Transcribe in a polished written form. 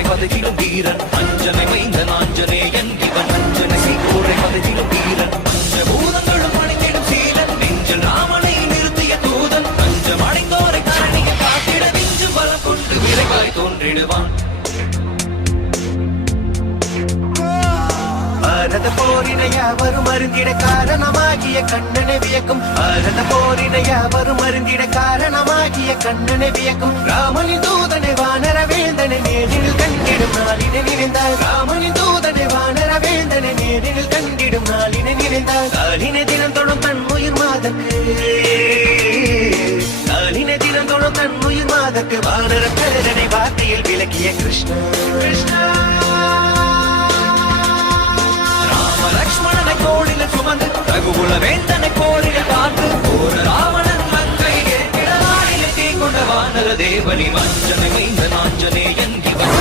சீகோரை பதகிலும் வீரன் அஞ்சனை மைந்தன் ஆஞ்சநேயன் இவன் அஞ்சனை சீகோரை பதகிலும் வீரன் பஞ்சபூதங்களும் அணிந்திடும் சீலன் நெஞ்சில் ராமனை நிறுத்திய தூதன் பஞ்சம் அடைந்தோரை கரணியை காத்திட நெஞ்சும் பலம் கொண்டு விரைவாய் தோன்றிடுவான் பாரத போரினை யாவரும் அருந்திட காரணமாகிய கண்ணனை வியக்கும் பாரத போரினை யாவரும் அருந்திட காரணமாகிய கண்ணனை வியக்கும் ராமனின் தூதனை வானர வேந்தனை நேரில் கண்டிடும் நாளினை நினைந்தார் ராமனின் தூதனை வானர வேந்தனை நேரில் கண்டிடும் நாளினை நினைந்தார் காலினை தினம் தொடும் தன் உயிர் மாதக்கு காலினை தினம் தொடும் தன் உயிர் மாதக்கு வானர பேரனை வார்த்தையில் விளக்கிய கிருஷ்ணா கிருஷ்ணா லக்ஷ்மணனை கோடில சுமந்து ரகுகுல வேந்தனை கோடில பார்த்து போர ராவணன் மங்கை ஏற்கிட நாளில் தீ கொண்ட வானர தேவனி மஞ்சனை மைந்த நாஞ்சனேயன்